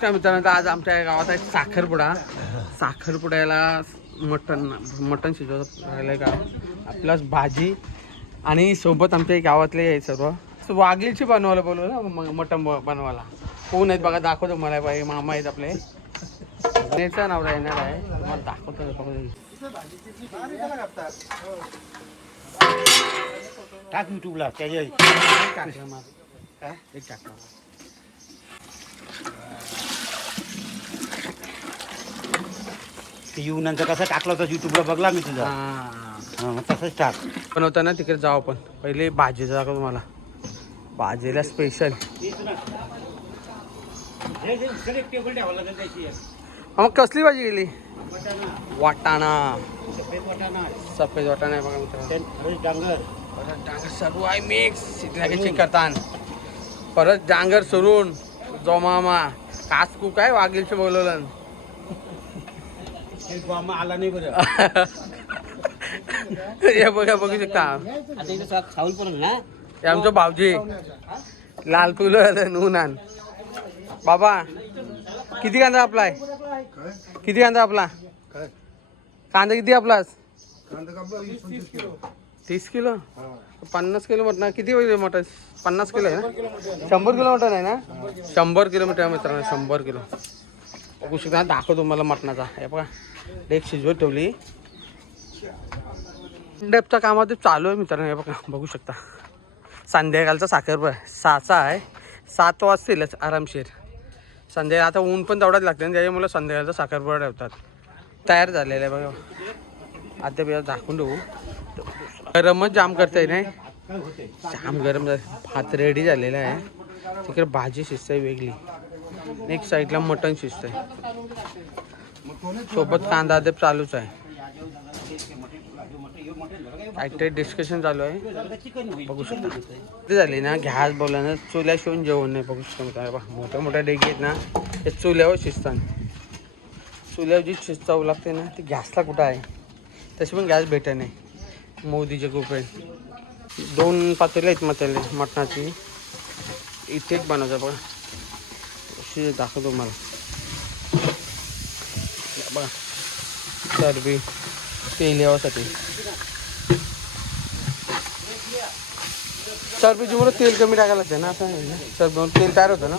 काय मित्रांनो, आज आमच्या गावात आहे साखरपुडा. साखरपुड्याला मटण शिजवत राहिलं का प्लस भाजी आणि सोबत आमच्या गावातले आहे सर्व. वाघेची बनवायला बोलू ना, मटण बनवायला. कोण आहेत बघा, दाखवतो मला. बाई मामा आहेत आपले. नेचा नवरा येणार आहे, तुम्हाला दाखवतो. टाक युट्यूबला त्याच्या येऊन नंतर कसं टाकलं होतं युट्यूबला बघला मी तुझा. मग तसंच टाक. बनवताना तिकडे जाऊ आपण. पहिले भाजीचं दाखवतो तुम्हाला. भाजीला स्पेशल मग कसली भाजी गेली? वाटाणा, सफेद वाटाणा आहे बघा मित्रांनो. डांगर सर्व आहे मिक्स. चेक करतान परत डांगर सरून जोमामा कासकू काय वाघेलचे बोलवलं. आला नाही बरं. हे बघा, बघू शकता. खाऊन पण ना हे आमचं भाऊजी लाल फुलं नून. बाबा किती कांदा आपला आहे? किती कांदा आपला? कांदा किती आपला? 30 किलो. 50 किलो मटण. किती होईल मटण? 50 किलो आहे ना? 100 किलो मटण आहे ना? 100 किलोमीटर मित्रांनो, 100 किलो. बघू शकता. दाखवतो मला मटणाचा. हे बघा, डेक शिजवत ठेवली. डेपच्या कामात चालू आहे मित्रांनो. हे बघा, बघू शकता. संध्याकाळचा साखरपुडा 6चा आहे. 7 वाजतीलच आरामशीर. संध्याकाळी आता ऊन पण तेवढाच लागते ना, त्याच्यामुळे संध्याकाळचा साखरपुडा ठेवतात. तयार झालेला आहे बघा. आता बिया दाखवून देऊ. गरमच जाम करताय नाही, जाम गरम झालं. भात रेडी झालेला आहे. तिकडे भाजी शिजते वेगळी. एक साईडला मटण शिजतंय. सोबत कांदा अद्याप चालूच आहे. काहीतरी डिस्कशन चालू आहे. बघू शकता. ते झाली ना गॅस बोला ना, चुल्या शिवून जेवण नाही. बघू शकता मोठ्या मोठ्या डेगी आहेत ना, ते चुल्यावर शिजतात. चुल्यावर जी चव लागते ना, ती गॅसला कुठं आहे. तशी पण गॅस भेटत नाही. मोदीचे खूप आहे. 2 पातेले आहेत मटणाची. इथेच बनवतं बघा. अशी दाखवतो मला. बघा चरबी तेल यावासाठी. चरबीच्यामुळे तेल कमी टाकायला लागते ना. असं चरबीमुळे तेल तयार होतं ना.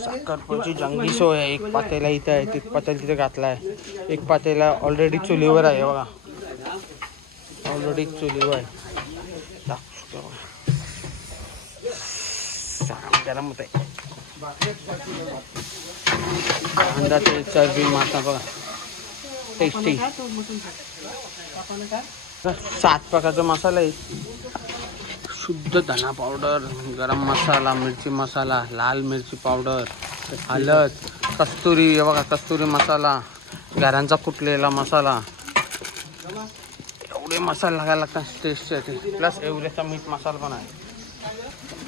साखरपुड्याची जंगी सोय आहे. एक पातेला इथं आहे, एक पातेला तिथे घातला आहे. एक पातेला ऑलरेडी चुलीवर आहे बघा. ऑलरेडी चुलीवर आहे. गरम होत आहे. कांदा ते चरबी माता बघा. टेस्टी. 7 प्रकारचा मसाला आहे. शुद्ध धना पावडर, गरम मसाला, मिरची मसाला, लाल मिरची पावडर, हळद, कस्तुरी. हे बघा कस्तुरी मसाला, घरांचा कुटलेला मसाला. एवढे मसाले लागायला लागतात टेस्टसाठी. प्लस एवढ्याचा मीठ मसाला पण आहे.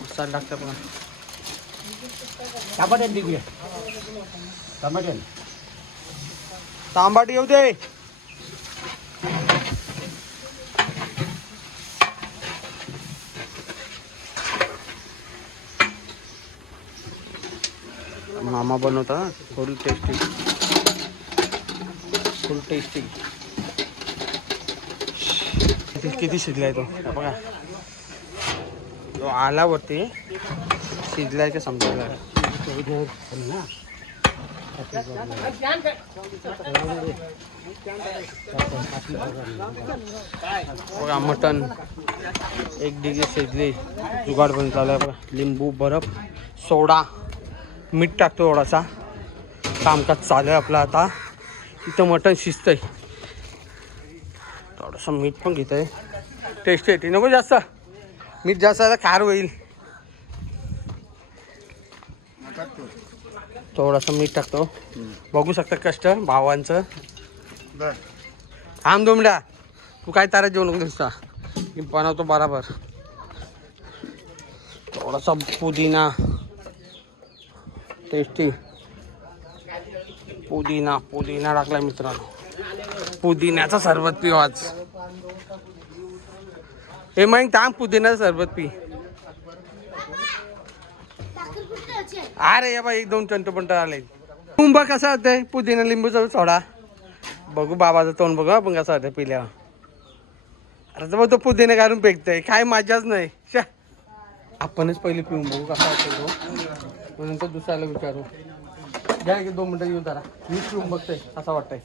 मसाला लागतं पण. तांबाटी येऊ दे. मामा बनवता फुल टेस्टी. फुल टेस्टी. किती शिजलाय तो बघा. तो आल्यावरती शिजलाय का समजायला. बघा मटण 1 डिग्री शिजली. जुगाड पण चालू आहे बघा. लिंबू, बर्फ, सोडा, मीठ टाकतो थोडासा. कामकाज चालू आहे आपलं आता. इथं मटण शिजतंय. थोडंसं मीठ पण घेत आहे. टेस्ट येते. नको जास्त मीठ. जास्त आता खार होईल. थोडंसं मीठ टाकतो. बघू शकता कष्ट भावांचं. थांब 2 मिनिटं. तू काय तारा जेवण नको दिसता. मी बनवतो बराबर. थोडासा पुदिना, टेस्टी. पुदिना पुदिना टाकला मित्रांनो. पुदिन्याचा सरबत पिऊ आज. हे मग थांब, पुदिन्याचं सरबत पी. अरे या बाई 1-2 चंटू पण आले. तुंबा कसा होतंय पुदिना लिंबूचा सोडा. बघू बाबाचं तोंड बघू आपण कसं होतं पिल्यावर. अरे तर तो पुदिना घालून फेकतोय, काय मजाच नाही. आपणच पहिले पिऊन बघू कसा वाटतो तो, नंतर दुसऱ्याला विचारू. घ्या की 2 मिनटं येऊ जरा, मी पिऊन बघतोय कसा वाटतंय,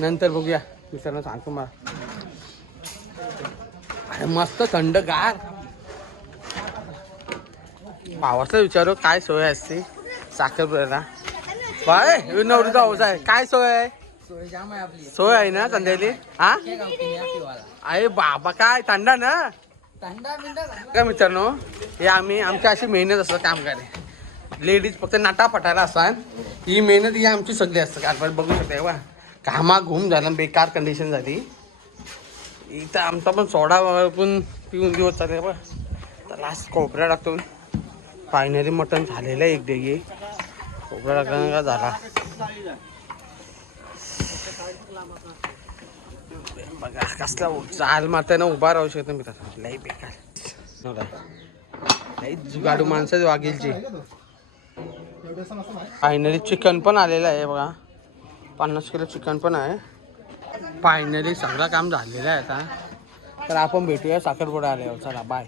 नंतर बघूया. मित्रांनो सांगतो मला. अरे मस्त थंडगार. भावाचं विचारू काय सोय असते साखरपुड्याला. बाय नवरीचा हौस आहे, काय सोय आहे? सोय आहे ना संध्याकाळी? हा अरे बाबा काय थंडा ना काय मित्रांनो. हे आम्ही आमची अशी मेहनत असतं काम करायला. लेडीज फक्त नाटा फटायला असतात, ही मेहनत ही आमची सगळी असतं. कारण बघू शकते बा घामा घुम झाला, बेकार कंडिशन झाली. इथं आमचा पण सोडा पण पिऊन दिवस चालले बा. तर लास्ट खोबऱ्या टाकतो. फायनली मटण झालेलं आहे. एक डेगी खोबऱ्या टाकल्यानं का झाला बघा. कसला चाल मारताना उभा राहू शकतो मी तसा. लई बेकार लई जुगाडू माणसं वागेलची. फायनली चिकन पण आलेलं आहे बघा. 50 किलो चिकन पण आहे. फायनली सगळं काम झालेलं आहे आता. तर आपण भेटूया साखरपुडा आल्यावर. चला बाय.